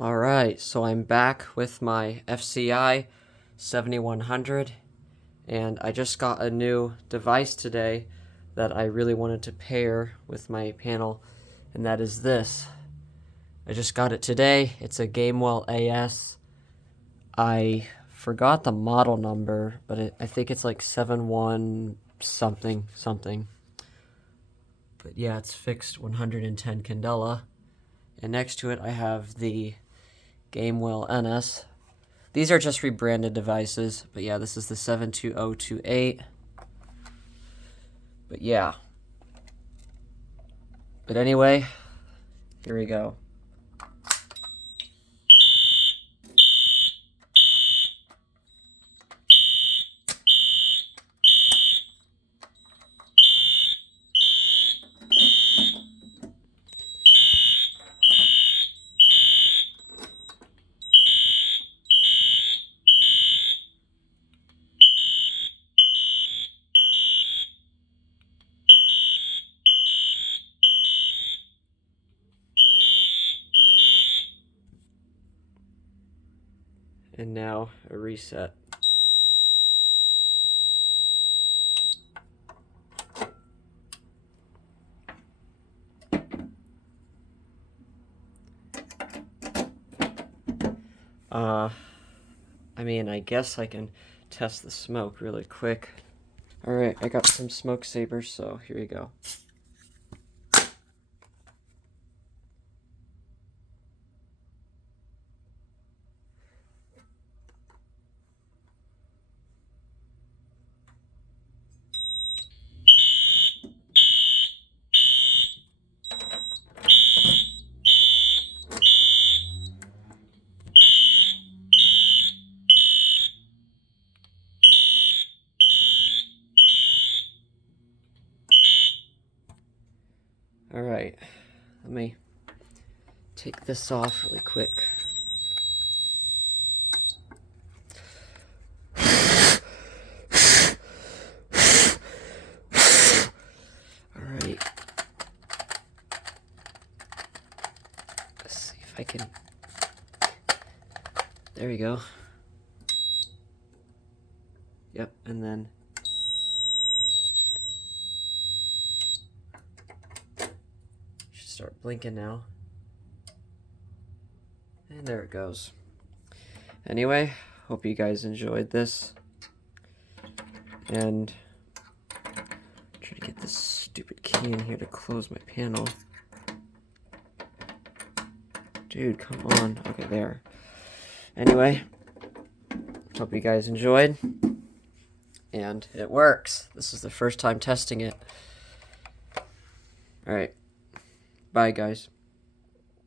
Alright, so I'm back with my FCI 7100, and I just got a new device today that I really wanted to pair with my panel, and that is this. I just got it today. It's a Gamewell AS. I forgot the model number, but I think it's like 71 something. But yeah, it's fixed 110 candela. And next to it I have the Gamewell NS. These are just rebranded devices, but yeah, this is the 72028. But yeah. But anyway, here we go. And now a reset. I guess I can test the smoke really quick. Alright, I got some smoke sabers, so here you go. Alright, let me take this off really quick. Alright. Let's see if I can... There we go. Yep, and then... Should start blinking now. And there it goes. Anyway, hope you guys enjoyed this. And try to get this stupid key in here to close my panel. Dude, come on. Okay, there. Anyway, hope you guys enjoyed. And it works. This is the first time testing it. Alright. Bye, guys.